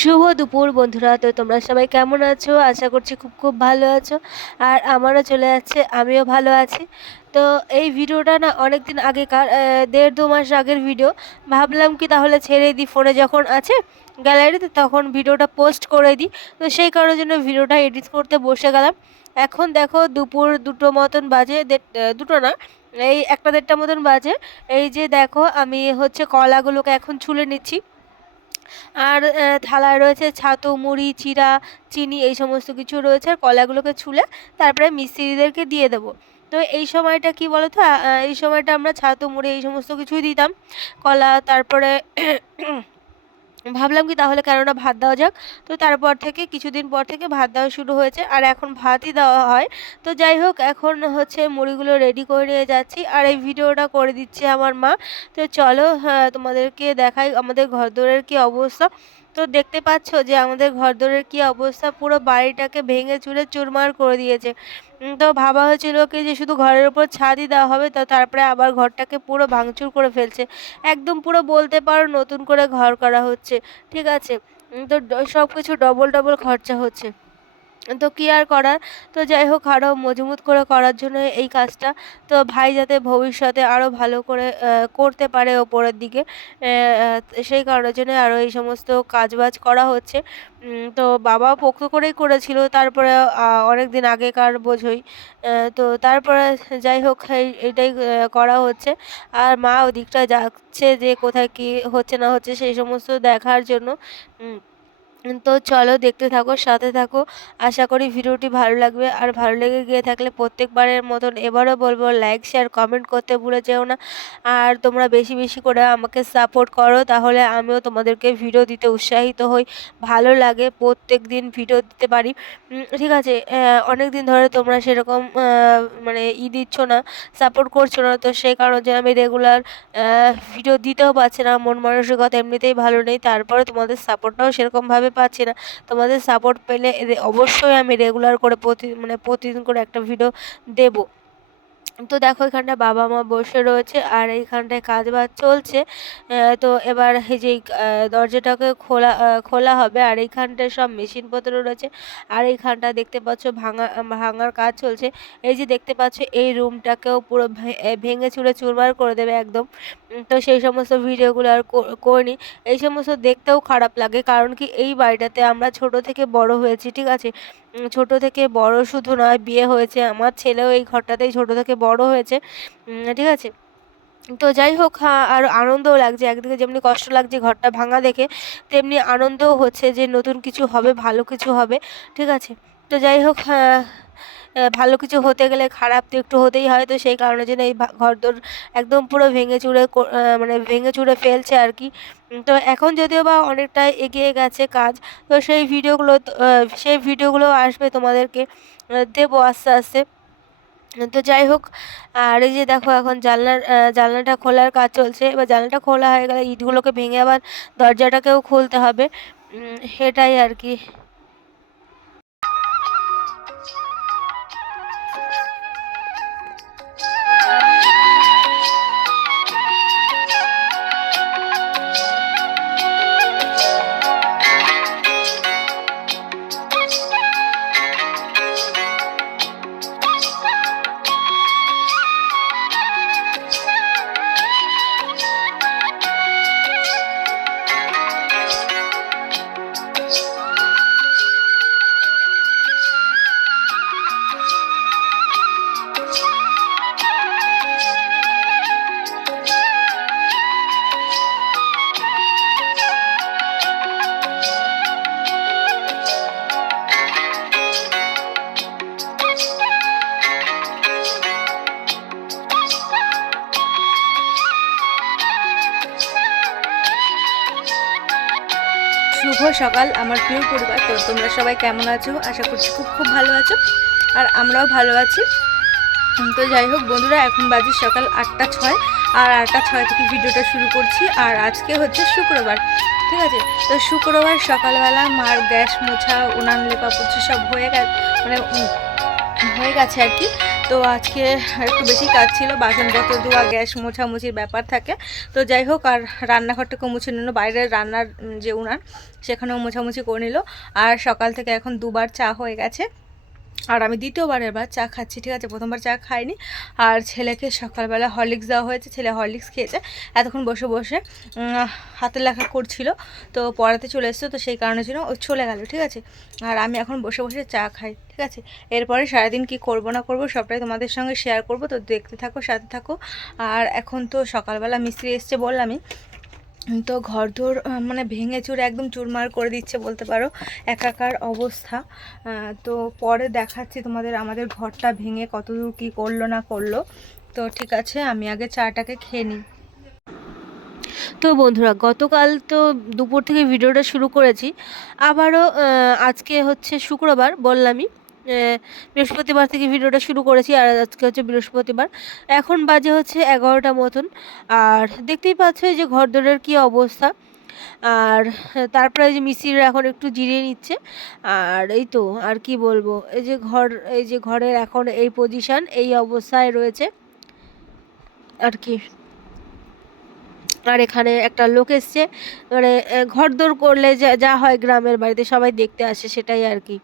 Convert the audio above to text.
শুভ দুপুর বন্ধুরা। তো তোমরা সবাই কেমন আছো? আশা করছি খুব খুব ভালো আছো। আর আমারও চলে যাচ্ছে, আমিও ভালো আছি। তো এই ভিডিওটা না অনেক দিন আগেকার দেড় দু মাস আগের ভিডিও। ভাবলাম কি তাহলে ছেড়ে দিই, ফোনে যখন আছে গ্যালারিতে তখন ভিডিওটা পোস্ট করে দিই। তো সেই কারণের জন্য ভিডিওটা এডিট করতে বসে গেলাম। এখন দেখো দুপুর দুটো মতন বাজে দুটো না, এই একটা দেড়টা মতন বাজে। এই যে দেখো আমি হচ্ছে কলাগুলোকে এখন ছুলে নিচ্ছি। আর থালায় রয়েছে ছাতু, মুড়ি, চিরা, চিনি এই সমস্ত কিছু রয়েছে। আর কলাগুলোকে ছুলে তারপরে মিস্ত্রিদেরকে দিয়ে দেবো। তো এই সময়টা কি বলতো? এই সময়টা আমরা ছাতু, মুড়ি এই সমস্ত কিছুই দিতাম। কলা, তারপরে ভাবলাম কি তাহলে কেননা ভাত দেওয়া যাক। তো তারপর থেকে কিছুদিন পর থেকে ভাত দেওয়া শুরু হয়েছে। আর এখন ভাতই দেওয়া হয়। তো যাই হোক এখন হচ্ছে মুড়িগুলো রেডি করে নিয়ে যাচ্ছি। আর এই ভিডিওটা করে দিচ্ছে আমার মা। তো চলো হ্যাঁ, তোমাদেরকে দেখাই আমাদের ঘরদোরের কি অবস্থা। তো দেখতে পাচ্ছ যে আমাদের ঘরদোরের কি অবস্থা। পুরো বাড়িটাকে ভেঙে চুরে চুরমার করে দিয়েছে। তো ভাবা হয়েছিল কি যে শুধু ঘরের উপর ছাদই দেওয়া হবে, তো তারপরে আবার ঘরটাকে পুরো ভাঙচুর করে ফেলছে। একদম পুরো বলতে পারো নতুন করে ঘর করা হচ্ছে, ঠিক আছে? তো সব কিছু ডবল ডবল খরচা হচ্ছে। তো কি আর করার? তো যাই হোক আরও মজবুত করে করার জন্য এই কাজটা। তো ভাই যাতে ভবিষ্যতে আরও ভালো করে করতে পারে ওপরের দিকে সেই কারণের জন্য আরও এই সমস্ত কাজবাজ করা হচ্ছে। তো বাবা পোক্ত করেই করেছিল, তারপরে অনেক দিন আগেকার বোঝই। তো তারপরে যাই হোক এটাই করা হচ্ছে। আর মা ওদিকটা যাচ্ছে যে কোথায় কি হচ্ছে না হচ্ছে সেই সমস্ত দেখার জন্য। তো চলো দেখতে থাকো, সাথে থাকো। আশা করি ভিডিওটি ভালো লাগবে। আর ভালো লেগে গিয়ে থাকলে প্রত্যেকবারের মতন এবারও বলব লাইক শেয়ার কমেন্ট করতে ভুলে যেও না। আর তোমরা বেশি বেশি করে আমাকে সাপোর্ট করো, তাহলে আমিও তোমাদেরকে ভিডিও দিতে উৎসাহিত হই। ভালো লাগে প্রত্যেক দিন ভিডিও দিতে পারি। ঠিক আছে অনেক দিন ধরে তোমরা সেরকম মানে ই দিচ্ছ না সাপোর্ট করছ না। তো সেই কারণে যে আমি রেগুলার ভিডিও দিতেও পারছি না, মন মানসিকতা এমনিতেই ভালো নেই। তারপরে তোমাদের সাপোর্টটাও সেরকমভাবে পাচ্ছি না। তোমাদের সাপোর্ট পেলে অবশ্যই আমি রেগুলার করে প্রতি মানে প্রতিদিন করে একটা ভিডিও দেবো। তো দেখো এখানটা বাবা মা বসে রয়েছে আর এইখানটায় কাজ বাজ চলছে। তো এবার এই যে দরজাটাকে খোলা খোলা হবে আর এইখানটায় সব মেশিনপত্র রয়েছে আর এইখানটা দেখতে পাচ্ছ ভাঙা, ভাঙার কাজ চলছে। এই যে দেখতে পাচ্ছ এই রুমটাকেও পুরো ভেঙে চুরে চুরমার করে দেবে একদম। তো সেই সমস্ত ভিডিওগুলো আর করিনি। এই সমস্ত দেখতেও খারাপ লাগে কারণ কি এই বাড়িটাতে আমরা ছোট থেকে বড় হয়েছি, ঠিক আছে? ছোট থেকে বড় শুধু নয়, বিয়ে হয়েছে। আমার ছেলেও এই ঘরটাতেই ছোট থেকে বড় হয়েছে। ঠিক আছে? তো যাই হোক আর আনন্দও লাগছে। একদিকে যেমনি কষ্ট লাগছে ঘরটা ভাঙা দেখে, তেমনি আনন্দও হচ্ছে যে নতুন কিছু হবে, ভালো কিছু হবে। ঠিক আছে? তো যাই হোক ভালো কিছু হতে গেলে খারাপ তো একটু হতেই হয়, তো সেই কারণের জন্য এই ঘরদোর একদম পুরো ভেঙে কো- মানে ভেঙে চুরে ফেলছে আর কি। তো এখন যদিও বা অনেকটাই এগিয়ে গেছে কাজ, তো সেই ভিডিওগুলো সেই ভিডিওগুলো আসবে তোমাদেরকে দেবো আস্তে আস্তে। তো যাই হোক, আর এই যে দেখো এখন জানলার জানলাটা খোলার কাজ চলছে, এবার জানলাটা খোলা হয়ে গেলে ইটগুলোকে ভেঙে আবার দরজাটাকেও খুলতে হবে। সেটাই আর কি। শুভ সকাল, আমার প্রিয় পরিবার। তো তোমরা সবাই কেমন আছো? আশা করছি খুব খুব ভালো আছো, আর আমরাও ভালো আছি। তো যাই হোক, বন্ধুরা, এখন বাজে সকাল আটটা ছয়, আর আটটা ছয় থেকে ভিডিওটা শুরু করছি, আর আজকে হচ্ছে শুক্রবার, ঠিক আছে? তো শুক্রবার সকালবেলা মার গ্যাস মোছা, উনান লেপা পুছি সব হয়ে গেছে মানে হয়ে গেছে আর কি। তো আজকে একটু বেশি কাজ ছিল, বাসনপত্র ধোয়া, গ্যাস মোছামুছির ব্যাপার থাকে। তো যাই হোক, আর রান্নাঘরটাকে মুছে নিল। বাইরের রান্নার যে উনান, সেখানেও মোছামুছি করে নিল। আর সকাল থেকে এখন দুবার চা হয়ে গেছে। আর আমি দ্বিতীয়বারের বার চা খাচ্ছি, ঠিক আছে? প্রথমবার চা খাইনি। আর ছেলেকে সকালবেলা হরলিক্স দেওয়া হয়েছে, ছেলে হরলিক্স খেয়েছে। এতক্ষণ বসে বসে হাতে লেখা করছিল। তো পড়াতে চলে এসছে, তো সেই কারণের জন্য ও চলে গেল, ঠিক আছে? আর আমি এখন বসে বসে চা খাই, ঠিক আছে? এরপরে সারাদিন কি করব না করব সবটাই তোমাদের সঙ্গে শেয়ার করব। তো দেখতে থাকো, সাথে থাকো। আর এখন তো সকালবেলা মিস্ত্রি এসছে বললামই তো ঘর দোর মানে ভেঙে চুরে একদম চুরমার করে দিচ্ছে বলতে পারো, একাকার অবস্থা। তো পরে দেখাচ্ছি তোমাদের আমাদের ঘরটা ভেঙে কত দূর কী করল না করল। তো ঠিক আছে, আমি আগে চাটাকে খেয়ে নিই। তো বন্ধুরা, গতকাল তো দুপুর থেকে ভিডিওটা শুরু করেছি। আবারও আজকে হচ্ছে শুক্রবার, বললামই। বৃহস্পতিবার থেকে ভিডিওটা শুরু করেছি আর আজকে হচ্ছে বৃহস্পতিবার। এখন বাজে হচ্ছে এগারোটা মতন। আর দেখতেই পাচ্ছ যে ঘরদোরের কী অবস্থা। আর তারপরে যে মিস্ত্রিরা এখন একটু জিরিয়ে নিচ্ছে। আর এই তো, আর কি বলব, এই যে ঘর, এই যে ঘরের এখন এই পজিশন এই অবস্থায় রয়েছে। আর কি। আর এখানে একটা লোক এসছে। মানে ঘরদোর করলে যা হয় গ্রামের বাড়িতে সবাই দেখতে আসে, সেটাই আর কি।